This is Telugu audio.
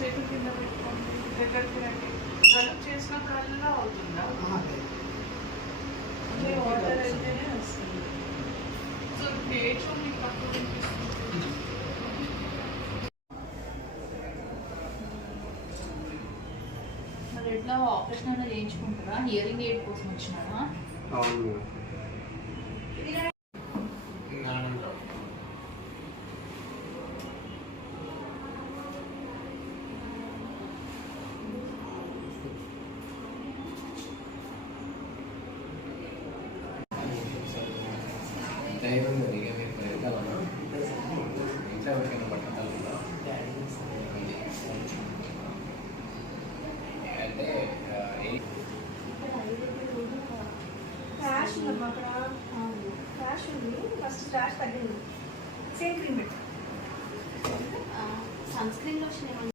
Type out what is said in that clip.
చేతులు కింద పెట్టుకోండి, దగ్గరికి రండి. కలుపు చేసిన కళ్ళలో అవుతుందా? వాటర్ అయితేనే వస్తుంది. సో పేజ్ మీకు తక్కువ కనిపిస్తుంది. మరి ఎట్లా ఆపరేషన్ అయినా చేయించుకుంటారా? హియరింగ్ ఎయిడ్ కోసం వచ్చినారా? అవును. ధైర్యం ఇక మీకు వెళ్తామన్నా ఇంట్లో ఎవరికైనా పట్టణాలన్నా అంటే ర్యాష్ ఉందమ్మా అక్కడ, ర్యాష్ ఉంది. ఫస్ట్ ర్యాష్ తగ్గింది. సేమ్ క్రీమ్ పెట్టు. Sun screen lotion